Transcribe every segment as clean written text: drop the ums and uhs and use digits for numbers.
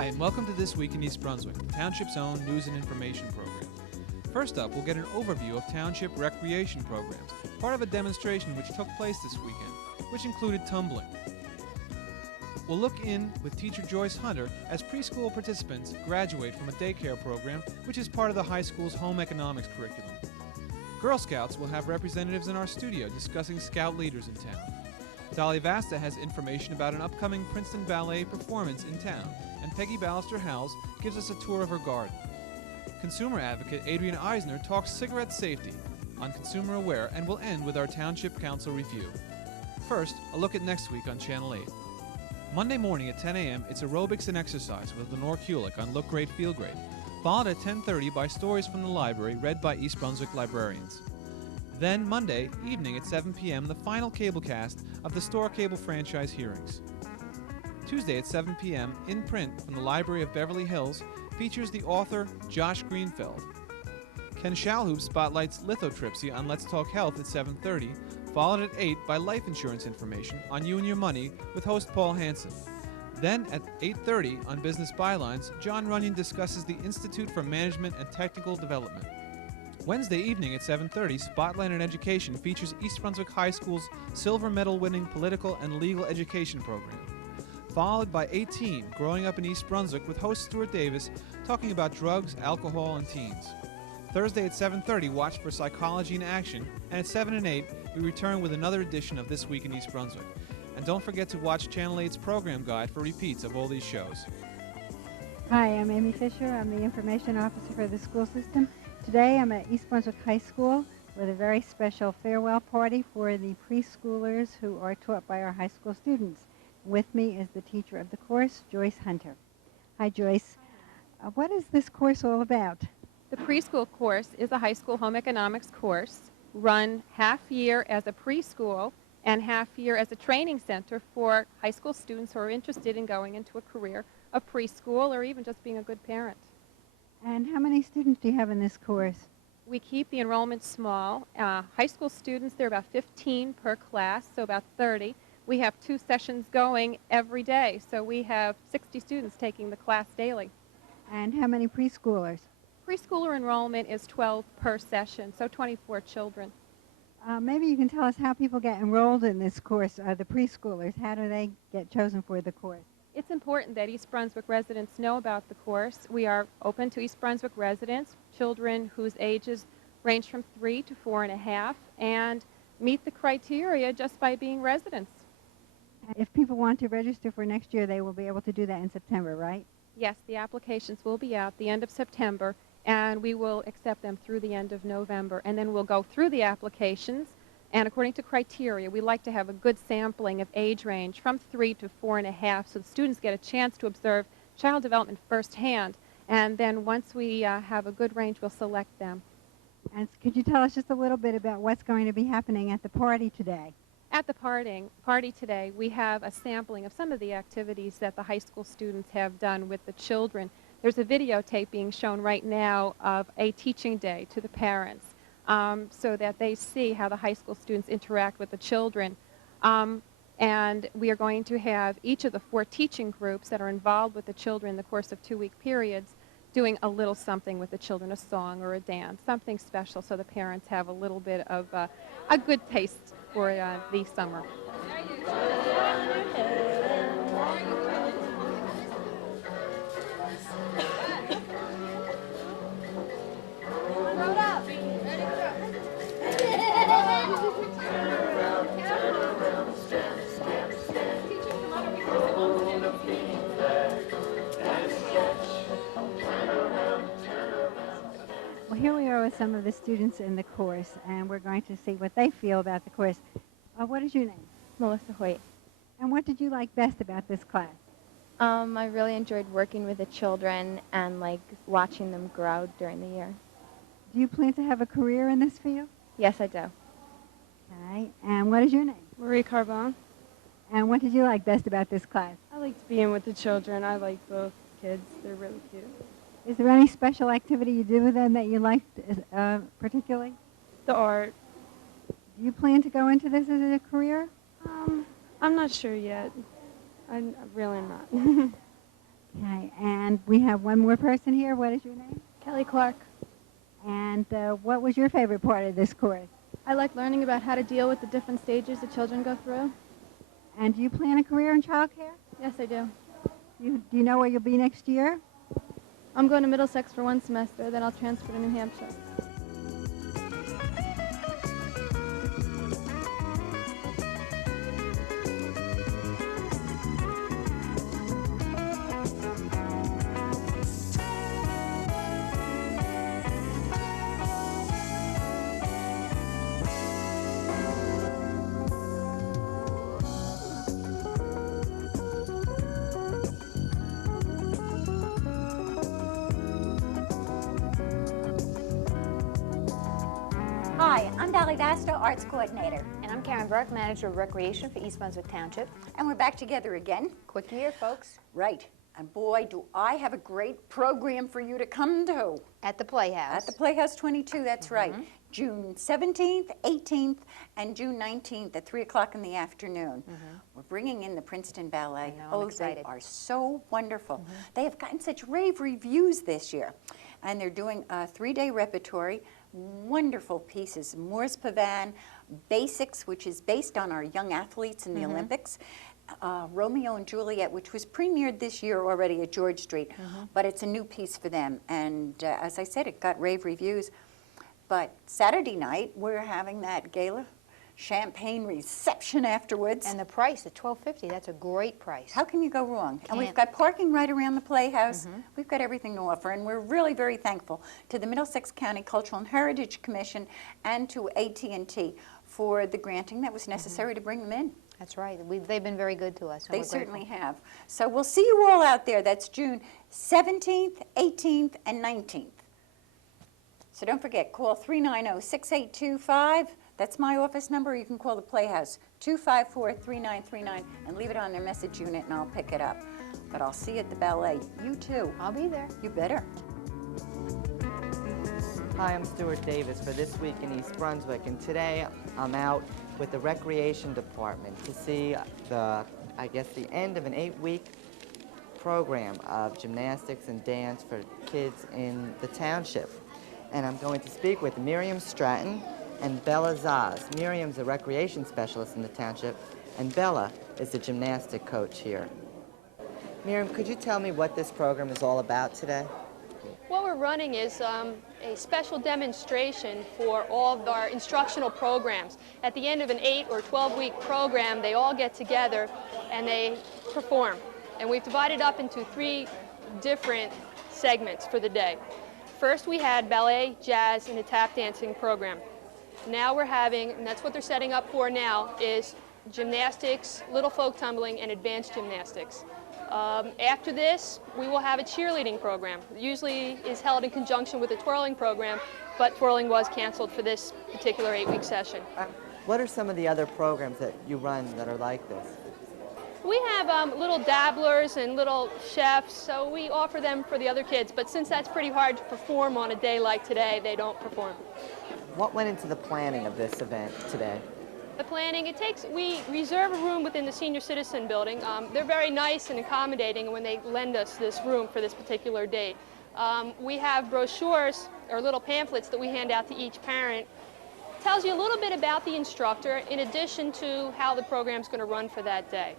Hi, and welcome to This Week in East Brunswick, the Township's own news and information program. First up, we'll get an overview of Township recreation programs, part of a demonstration which took place this weekend, which included tumbling. We'll look in with teacher Joyce Hunter as preschool participants graduate from a daycare program, which is part of the high school's home economics curriculum. Girl Scouts will have representatives in our studio discussing Scout leaders in town. Dolly Vasta has information about an upcoming Princeton Ballet performance in town, and Peggy Ballister-Howells gives us a tour of her garden. Consumer advocate Adrian Eisner talks cigarette safety on Consumer Aware, and will end with our Township Council review. First, a look at next week on Channel 8. Monday morning at 10 a.m., it's aerobics and exercise with Lenore Kulik on Look Great, Feel Great, followed at 10:30 by stories from the library read by East Brunswick librarians. Then, Monday evening at 7 p.m., the final cablecast of the Store Cable franchise hearings. Tuesday at 7 p.m., in print from the Library of Beverly Hills, features the author Josh Greenfeld. Ken Shalhoub spotlights lithotripsy on Let's Talk Health at 7:30, followed at 8 by life insurance information on You and Your Money with host Paul Hansen. Then at 8:30 on Business Bylines, John Runyon discusses the Institute for Management and Technical Development. Wednesday evening at 7:30, Spotlight on Education features East Brunswick High School's silver medal-winning political and legal education program. Followed by 18, Growing Up in East Brunswick with host Stuart Davis talking about drugs, alcohol, and teens. Thursday at 7:30, watch for Psychology in Action, and at 7 and 8, we return with another edition of This Week in East Brunswick. And don't forget to watch Channel 8's program guide for repeats of all these shows. Hi, I'm Amy Fisher. I'm the Information Officer for the school system. Today I'm at East Brunswick High School with a very special farewell party for the preschoolers who are taught by our high school students. With me is the teacher of the course, Joyce Hunter. Hi, Joyce. What is this course all about? The preschool course is a high school home economics course run half year as a preschool and half year as a training center for high school students who are interested in going into a career of preschool or even just being a good parent. And how many students do you have in this course? We keep the enrollment small. High school students, there are about 15 per class, so about 30. We have 2 sessions going every day, so we have 60 students taking the class daily. And how many preschoolers? Preschooler enrollment is 12 per session, so 24 children. Maybe you can tell us how people get enrolled in this course, the preschoolers. How do they get chosen for the course? It's important that East Brunswick residents know about the course. We are open to East Brunswick residents, children whose ages range from 3 to 4.5, and meet the criteria just by being residents. If people want to register for next year, they will be able to do that in September, right? Yes, the applications will be out the end of September, and we will accept them through the end of November. And then we'll go through the applications, and according to criteria, we like to have a good sampling of age range from 3 to 4.5, so the students get a chance to observe child development firsthand. And then once we have a good range, we'll select them. And could you tell us just a little bit about what's going to be happening at the party today? At the party today, we have a sampling of some of the activities that the high school students have done with the children. There's a videotape being shown right now of a teaching day to the parents so that they see how the high school students interact with the children. And we are going to have each of the 4 teaching groups that are involved with the children in the course of 2-week periods doing a little something with the children, a song or a dance, something special so the parents have a little bit of a good taste for the summer. Well, here we are with some of the students in the course, and we're going to see what they feel about the course. What is your name? Melissa Hoyt. And what did you like best about this class? I really enjoyed working with the children and watching them grow during the year. Do you plan to have a career in this field? Yes, I do. Okay. And what is your name? Marie Carbone. And what did you like best about this class? I liked being with the children. I like both kids. They're really cute. Is there any special activity you do with them that you liked particularly? The art. Do you plan to go into this as a career? I'm not sure yet. I'm really not. Okay, and we have one more person here. What is your name? Kelly Clark. And what was your favorite part of this course? I like learning about how to deal with the different stages that children go through. And do you plan a career in childcare? Yes, I do. Do you know where you'll be next year? I'm going to Middlesex for one semester, then I'll transfer to New Hampshire. Hi, I'm Dolly Dasto, Arts Coordinator. And I'm Karen Burke, Manager of Recreation for East Brunswick Township. And we're back together again. Quick year, folks. Right. And boy, do I have a great program for you to come to. At the Playhouse. At the Playhouse 22, that's right. June 17th, 18th, and June 19th at 3 o'clock in the afternoon. We're bringing in the Princeton Ballet. I know, I'm excited. They are so wonderful. They have gotten such rave reviews this year. And they're doing a 3-day repertory. Wonderful pieces, Moore's Pavan, Basics, which is based on our young athletes in the Olympics, Romeo and Juliet, which was premiered this year already at George Street, but it's a new piece for them. And as I said, it got rave reviews. But Saturday night, we're having that gala champagne reception afterwards. And the price, the $12.50, that's a great price. How can you go wrong? And we've got parking right around the Playhouse. We've got everything to offer, and we're really very thankful to the Middlesex County Cultural and Heritage Commission and to AT&T for the granting that was necessary to bring them in. That's right. They've been very good to us. They certainly have. So we'll see you all out there. That's June 17th, 18th, and 19th. So don't forget, call 390-6825. That's my office number. You can call the Playhouse, 254-3939, and leave it on their message unit, and I'll pick it up. But I'll see you at the ballet. You too. I'll be there. You better. Hi, I'm Stuart Davis for This Week in East Brunswick, and today I'm out with the Recreation Department to see the end of an 8-week program of gymnastics and dance for kids in the township. And I'm going to speak with Miriam Stratton and Bella Zaz. Miriam's a recreation specialist in the township, and Bella is the gymnastic coach here. Miriam, could you tell me what this program is all about today? What we're running is a special demonstration for all of our instructional programs. At the end of an 8 or 12-week program, they all get together and they perform. And we've divided up into 3 different segments for the day. First, we had ballet, jazz, and a tap dancing program. Now we're having, and that's what they're setting up for now, is gymnastics, little folk tumbling, and advanced gymnastics. After this, we will have a cheerleading program. It usually is held in conjunction with a twirling program, but twirling was canceled for this particular 8-week session. What are some of the other programs that you run that are like this? We have little dabblers and little chefs, so we offer them for the other kids, but since that's pretty hard to perform on a day like today, they don't perform. What went into the planning of this event today? The planning, we reserve a room within the senior citizen building. They're very nice and accommodating when they lend us this room for this particular date. We have brochures or little pamphlets that we hand out to each parent. It tells you a little bit about the instructor in addition to how the program's going to run for that day.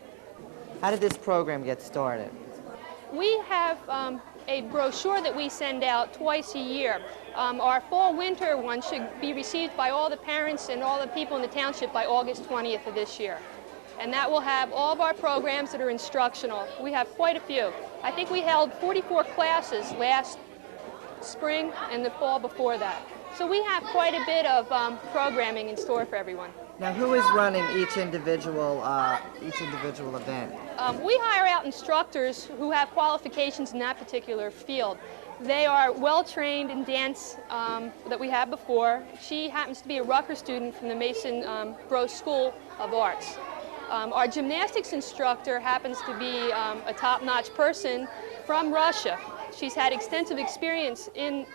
How did this program get started? We have a brochure that we send out twice a year. Our fall-winter one should be received by all the parents and all the people in the township by August 20th of this year. And that will have all of our programs that are instructional. We have quite a few. I think we held 44 classes last spring and the fall before that. So we have quite a bit of programming in store for everyone. Now, who is running each individual event? We hire out instructors who have qualifications in that particular field. They are well-trained in dance that we had before. She happens to be a Rutgers student from the Mason Gross School of Arts. Our gymnastics instructor happens to be a top-notch person from Russia. She's had extensive experience in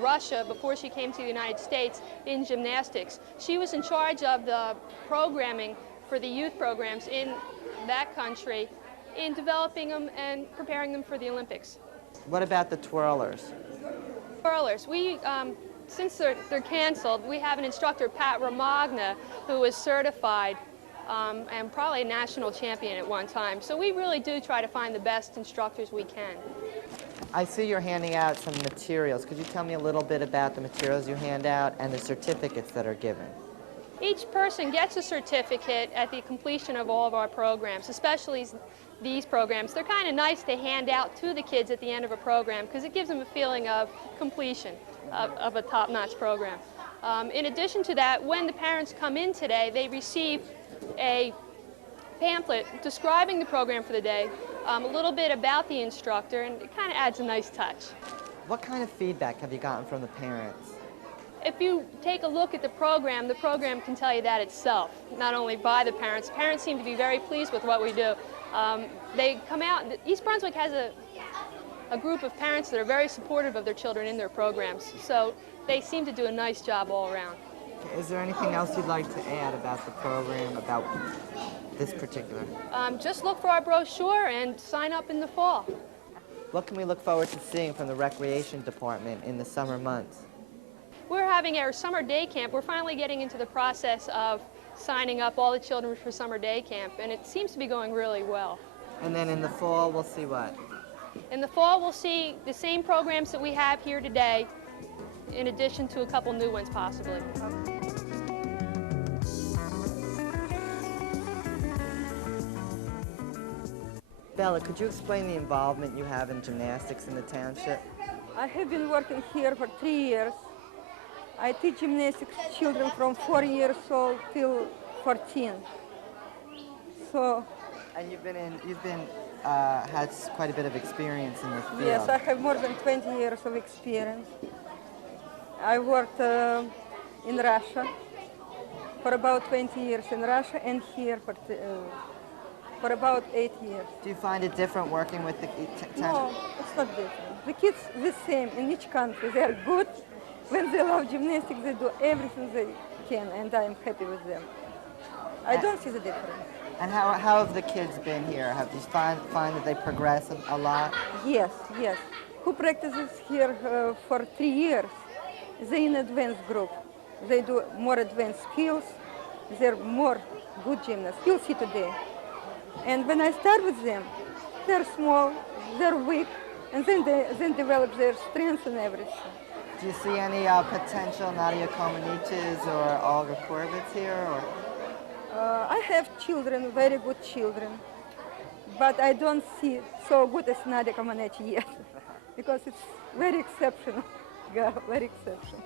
Russia before she came to the United States in gymnastics. She was in charge of the programming for the youth programs in that country in developing them and preparing them for the Olympics. What about the twirlers? Twirlers, since they're canceled, we have an instructor, Pat Romagna, who was certified and probably a national champion at one time. So we really do try to find the best instructors we can. I see you're handing out some materials. Could you tell me a little bit about the materials you hand out and the certificates that are given? Each person gets a certificate at the completion of all of our programs, especially these programs. They're kind of nice to hand out to the kids at the end of a program because it gives them a feeling of completion of a top-notch program. In addition to that, when the parents come in today, they receive a pamphlet describing the program for the day, a little bit about the instructor, and it kind of adds a nice touch. What kind of feedback have you gotten from the parents? If you take a look at the program can tell you that itself, not only by the parents. Parents seem to be very pleased with what we do. They come out, East Brunswick has a group of parents that are very supportive of their children in their programs, so they seem to do a nice job all around. Is there anything else you'd like to add about the program, about this particular? Just look for our brochure and sign up in the fall. What can we look forward to seeing from the Recreation Department in the summer months? We're having our summer day camp. We're finally getting into the process of signing up all the children for summer day camp, and it seems to be going really well. And then in the fall, we'll see what? In the fall, we'll see the same programs that we have here today, in addition to a couple new ones possibly. Bella, could you explain the involvement you have in gymnastics in the township? I have been working here for 3 years. I teach gymnastics children from 4 years old till 14. So. And had quite a bit of experience in the field. Yes, I have more than 20 years of experience. I worked in Russia for about 20 years in Russia, and here for about 8 years. Do you find it different working with the No, it's not different. The kids the same in each country. They are good. When they love gymnastics, they do everything they can, and I'm happy with them. I don't see the difference. And how have the kids been here? Have you find that they progress a lot? Yes, yes. Who practices here for 3 years? They're in advanced group. They do more advanced skills. They're more good gymnasts. You'll see today. And when I start with them, they're small, they're weak, and then they develop their strength and everything. Do you see any potential Nadia Comaneci's or Olga Korbits here? Or? I have children, very good children, but I don't see so good as Nadia Comaneci yet, because it's very exceptional girl, very exceptional.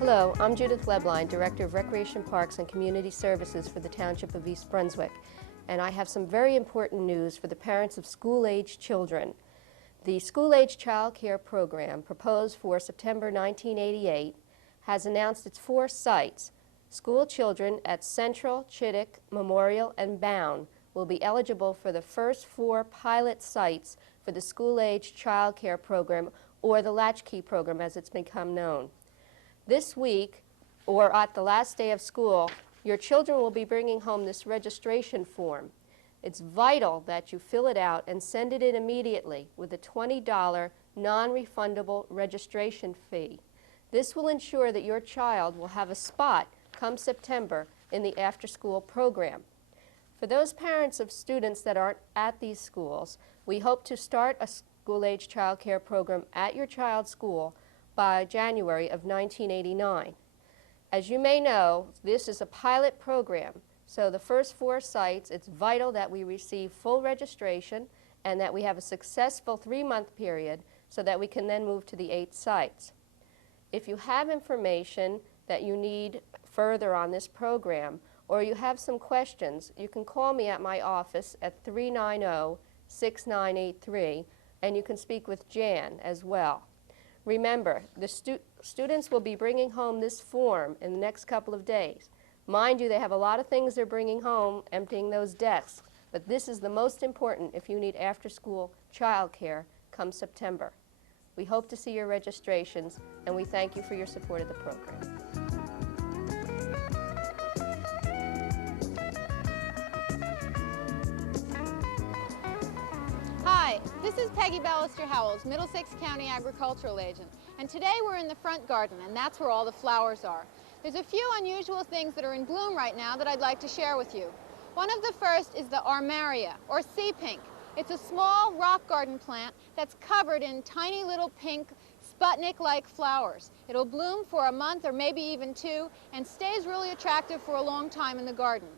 Hello, I'm Judith Lebline, Director of Recreation Parks and Community Services for the Township of East Brunswick, and I have some very important news for the parents of school-age children. The school-age child care program proposed for September 1988 has announced its 4 sites. School children at Central, Chittick, Memorial, and Bound will be eligible for the first 4 pilot sites for the school-age child care program, or the Latchkey program as it's become known. This week, or at the last day of school, your children will be bringing home this registration form. It's vital that you fill it out and send it in immediately with a $20 non-refundable registration fee. This will ensure that your child will have a spot come September in the after-school program. For those parents of students that aren't at these schools, we hope to start a school-age child care program at your child's school by January of 1989. As you may know, this is a pilot program, so the first 4 sites, it's vital that we receive full registration and that we have a successful 3-month period so that we can then move to the 8 sites. If you have information that you need further on this program, or you have some questions, you can call me at my office at 390-6983, and you can speak with Jan as well. Remember, the students will be bringing home this form in the next couple of days. Mind you, they have a lot of things they're bringing home, emptying those desks, but this is the most important if you need after-school child care come September. We hope to see your registrations, and we thank you for your support of the program. Hi, this is Peggy Ballister-Howells, Middlesex County Agricultural Agent, and today we're in the front garden, and that's where all the flowers are. There's a few unusual things that are in bloom right now that I'd like to share with you. One of the first is the armaria, or sea pink. It's a small rock garden plant that's covered in tiny little pink Sputnik-like flowers. It'll bloom for a month or maybe even 2 and stays really attractive for a long time in the garden.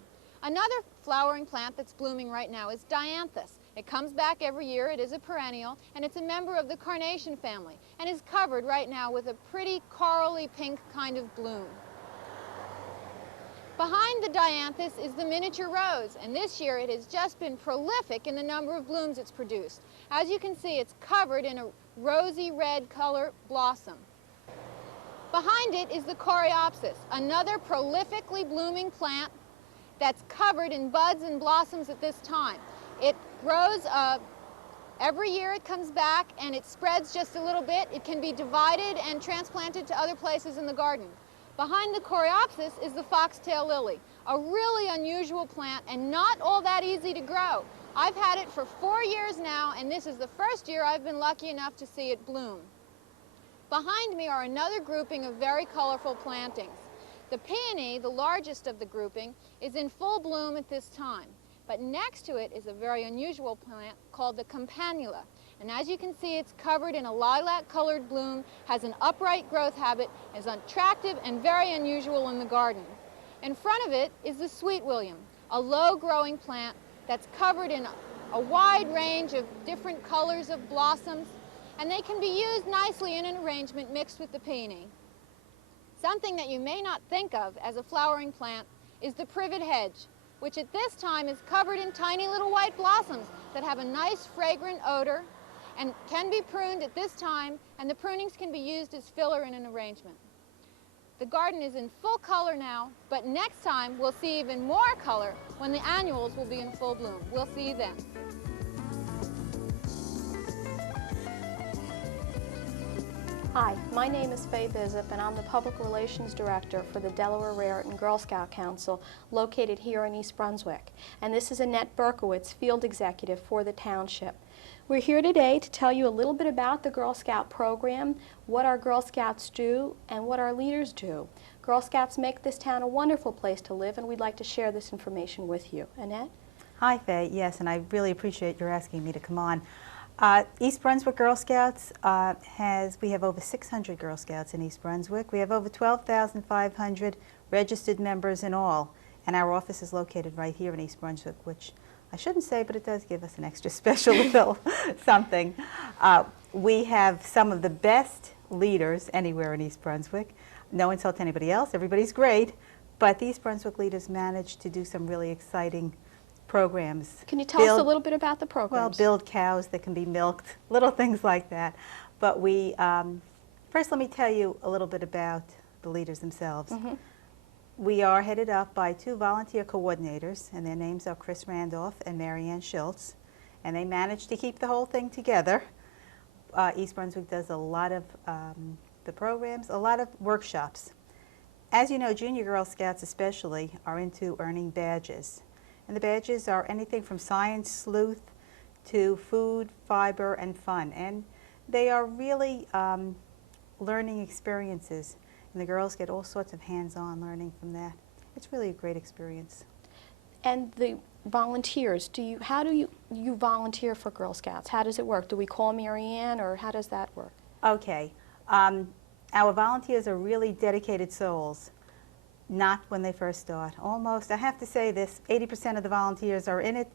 Another flowering plant that's blooming right now is dianthus. It comes back every year, it is a perennial, and it's a member of the carnation family, and is covered right now with a pretty corally pink kind of bloom. Behind the dianthus is the miniature rose, and this year it has just been prolific in the number of blooms it's produced. As you can see, it's covered in a rosy red color blossom. Behind it is the coreopsis, another prolifically blooming plant that's covered in buds and blossoms at this time. It grows every year, it comes back and it spreads just a little bit. It can be divided and transplanted to other places in the garden. Behind the coreopsis is the foxtail lily, a really unusual plant and not all that easy to grow. I've had it for 4 years now, and this is the first year I've been lucky enough to see it bloom. Behind me are another grouping of very colorful plantings. The peony, the largest of the grouping, is in full bloom at this time. But next to it is a very unusual plant called the campanula. And as you can see, it's covered in a lilac-colored bloom, has an upright growth habit, is attractive and very unusual in the garden. In front of it is the sweet william, a low-growing plant that's covered in a wide range of different colors of blossoms, and they can be used nicely in an arrangement mixed with the peony. Something that you may not think of as a flowering plant is the privet hedge, which at this time is covered in tiny little white blossoms that have a nice fragrant odor and can be pruned at this time, and the prunings can be used as filler in an arrangement. The garden is in full color now, but next time we'll see even more color when the annuals will be in full bloom. We'll see you then. Hi, my name is Faye Bizzip, and I'm the Public Relations Director for the Delaware Raritan Girl Scout Council located here in East Brunswick. And this is Annette Berkowitz, Field Executive for the Township. We're here today to tell you a little bit about the Girl Scout program, what our Girl Scouts do, and what our leaders do. Girl Scouts make this town a wonderful place to live, and we'd like to share this information with you. Annette? Hi, Faye. Yes, and I really appreciate your asking me to come on. East Brunswick Girl Scouts we have over 600 Girl Scouts in East Brunswick. We have over 12,500 registered members in all, and our office is located right here in East Brunswick, which I shouldn't say, but it does give us an extra special little something. We have some of the best leaders anywhere in East Brunswick. No insult to anybody else, everybody's great, but the East Brunswick leaders managed to do some really exciting programs. Can you tell us a little bit about the programs? Well, build cows that can be milked, little things like that. But we, first let me tell you a little bit about the leaders themselves. We are headed up by 2 volunteer coordinators, and their names are Chris Randolph and Marianne Schultz, and they manage to keep the whole thing together. East Brunswick does a lot of the programs, a lot of workshops. As you know, Junior Girl Scouts especially are into earning badges. And the badges are anything from science, sleuth, to food, fiber, and fun. And they are really learning experiences. And the girls get all sorts of hands-on learning from that. It's really a great experience. And the volunteers, how do you volunteer for Girl Scouts? How does it work? Do we call Marianne, or how does that work? Okay. Our volunteers are really dedicated souls. Not when they first start. Almost, I have to say this, 80% of the volunteers are in it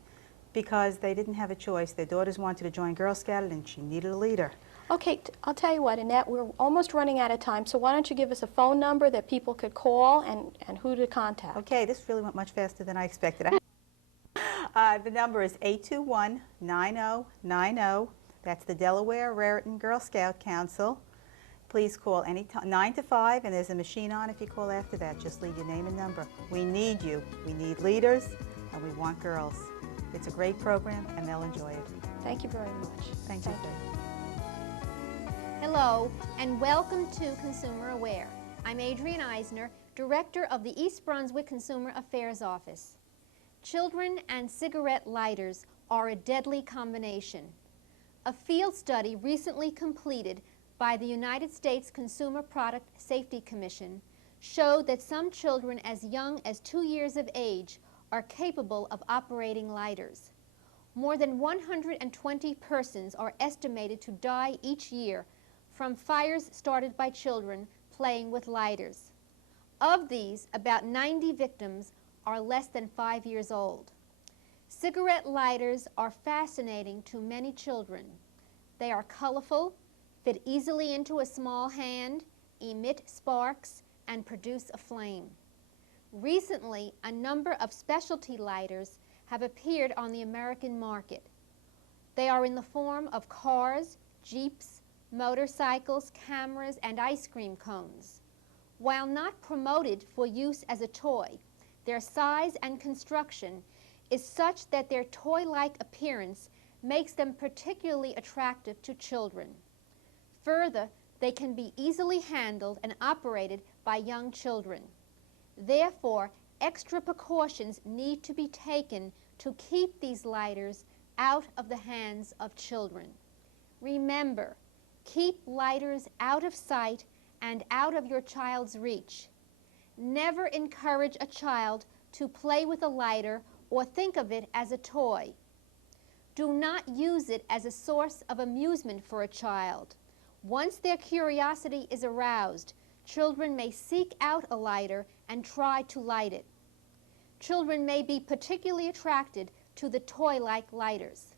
because they didn't have a choice. Their daughters wanted to join Girl Scout and she needed a leader. Okay, I'll tell you what, Annette, we're almost running out of time, so why don't you give us a phone number that people could call and who to contact? Okay, this really went much faster than I expected. The number is 821-9090. That's the Delaware Raritan Girl Scout Council. Please call anytime, 9 to 5, and there's a machine on if you call after that. Just leave your name and number. We need you. We need leaders, and we want girls. It's a great program, and they'll enjoy it. Thank you very much. Thank you. Hello, and welcome to Consumer Aware. I'm Adrienne Eisner, Director of the East Brunswick Consumer Affairs Office. Children and cigarette lighters are a deadly combination. A field study recently completed by the United States Consumer Product Safety Commission showed that some children as young as 2 years of age are capable of operating lighters. More than 120 persons are estimated to die each year from fires started by children playing with lighters. Of these, about 90 victims are less than 5 years old. Cigarette lighters are fascinating to many children. They are colorful, fit easily into a small hand, emit sparks, and produce a flame. Recently, a number of specialty lighters have appeared on the American market. They are in the form of cars, jeeps, motorcycles, cameras, and ice cream cones. While not promoted for use as a toy, their size and construction is such that their toy-like appearance makes them particularly attractive to children. Further, they can be easily handled and operated by young children. Therefore, extra precautions need to be taken to keep these lighters out of the hands of children. Remember, keep lighters out of sight and out of your child's reach. Never encourage a child to play with a lighter or think of it as a toy. Do not use it as a source of amusement for a child. Once their curiosity is aroused, children may seek out a lighter and try to light it. Children may be particularly attracted to the toy-like lighters.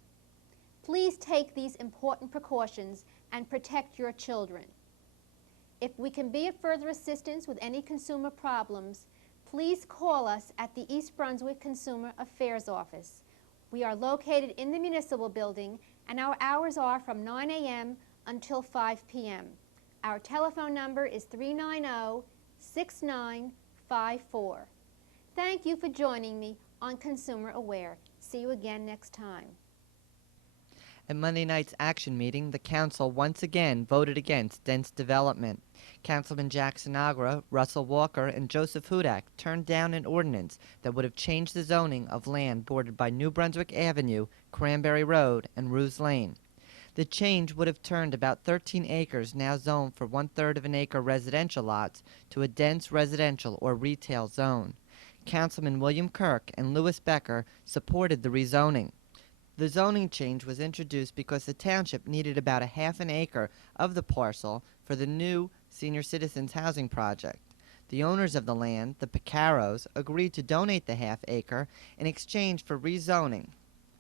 Please take these important precautions and protect your children. If we can be of further assistance with any consumer problems, please call us at the East Brunswick Consumer Affairs Office. We are located in the municipal building, and our hours are from 9 a.m. until 5 p.m. Our telephone number is 390-6954. Thank you for joining me on Consumer Aware. See you again next time. At Monday night's action meeting, the council once again voted against dense development. Councilman Jack Sinagra, Russell Walker, and Joseph Hudak turned down an ordinance that would have changed the zoning of land bordered by New Brunswick Avenue, Cranberry Road, and Ruse Lane. The change would have turned about 13 acres now zoned for 1/3 of an acre residential lots to a dense residential or retail zone. Councilman William Kirk and Louis Becker supported the rezoning. The zoning change was introduced because the township needed about a half an acre of the parcel for the new senior citizens housing project. The owners of the land, the Picaros, agreed to donate the half acre in exchange for rezoning.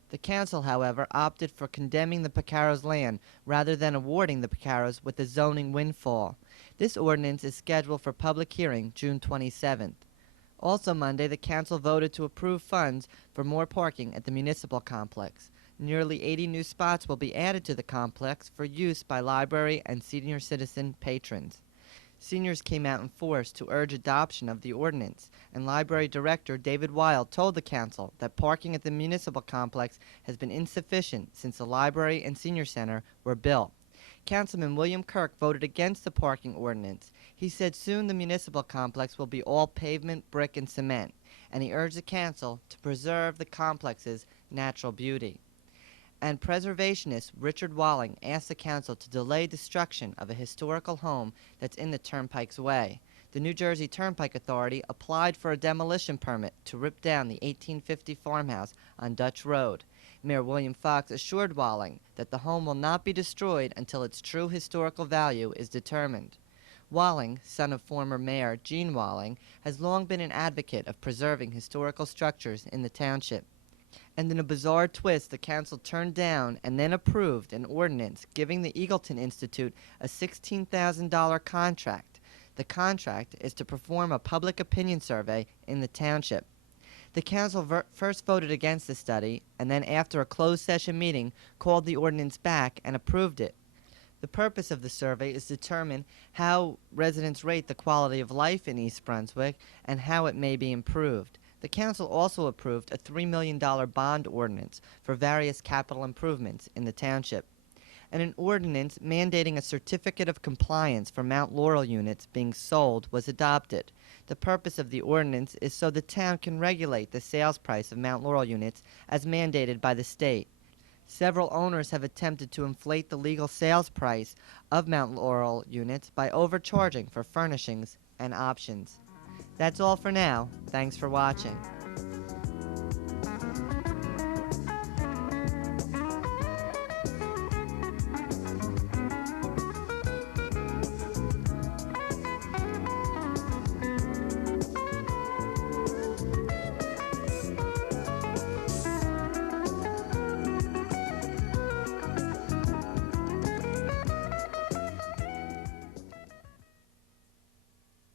The council, however, opted for condemning the Picaros' land rather than awarding the Picaros with a zoning windfall. This ordinance is scheduled for public hearing June 27th. Also Monday, the council voted to approve funds for more parking at the municipal complex. Nearly 80 new spots will be added to the complex for use by library and senior citizen patrons. Seniors came out in force to urge adoption of the ordinance, and Library Director David Wild told the council that parking at the municipal complex has been insufficient since the library and senior center were built. Councilman William Kirk voted against the parking ordinance. He said soon the municipal complex will be all pavement, brick, and cement, and he urged the council to preserve the complex's natural beauty. And preservationist Richard Walling asked the council to delay destruction of a historical home that's in the Turnpike's way. The New Jersey Turnpike Authority applied for a demolition permit to rip down the 1850 farmhouse on Dutch Road. Mayor William Fox assured Walling that the home will not be destroyed until its true historical value is determined. Walling, son of former Mayor Gene Walling, has long been an advocate of preserving historical structures in the township. And in a bizarre twist, the council turned down and then approved an ordinance giving the Eagleton Institute a $16,000 contract. The contract is to perform a public opinion survey in the township. The council first voted against the study, and then after a closed session meeting, called the ordinance back and approved it. The purpose of the survey is to determine how residents rate the quality of life in East Brunswick and how it may be improved. The council also approved a $3 million bond ordinance for various capital improvements in the township, and an ordinance mandating a certificate of compliance for Mount Laurel units being sold was adopted. The purpose of the ordinance is so the town can regulate the sales price of Mount Laurel units as mandated by the state. Several owners have attempted to inflate the legal sales price of Mount Laurel units by overcharging for furnishings and options. That's all for now. Thanks for watching.